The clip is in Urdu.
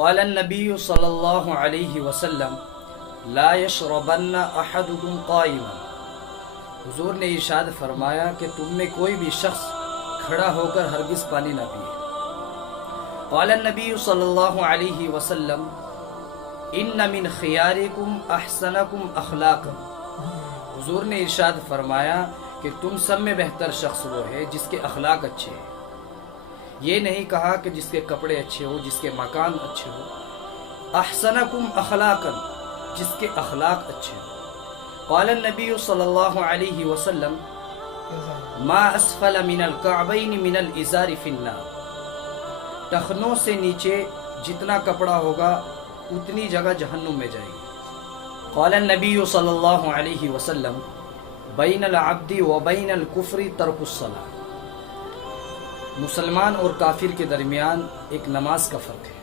قال النبی صلی اللہ علیہ وسلم لا یشربن احدکم قائما، حضور نے ارشاد فرمایا کہ تم میں کوئی بھی شخص کھڑا ہو کر ہرگز پانی نہ پیے۔ قال النبی صلی اللہ علیہ وسلم ان من خیارکم احسنکم اخلاقا، حضور نے ارشاد فرمایا کہ تم سب میں بہتر شخص وہ ہے جس کے اخلاق اچھے ہیں۔ یہ نہیں کہا کہ جس کے کپڑے اچھے ہو، جس کے مکان اچھے ہو، احسنکم اخلاقا، جس کے اخلاق اچھے ہو۔ قال النبی صلی اللہ علیہ وسلم ما اسفل من الکعبین من الازار فی النار، ٹخنوں سے نیچے جتنا کپڑا ہوگا اتنی جگہ جہنم میں جائے گی۔ قال النبی صلی اللہ علیہ وسلم بین العبد و بین الکفر ترک الصلاۃ، مسلمان اور کافر کے درمیان ایک نماز کا فرق ہے۔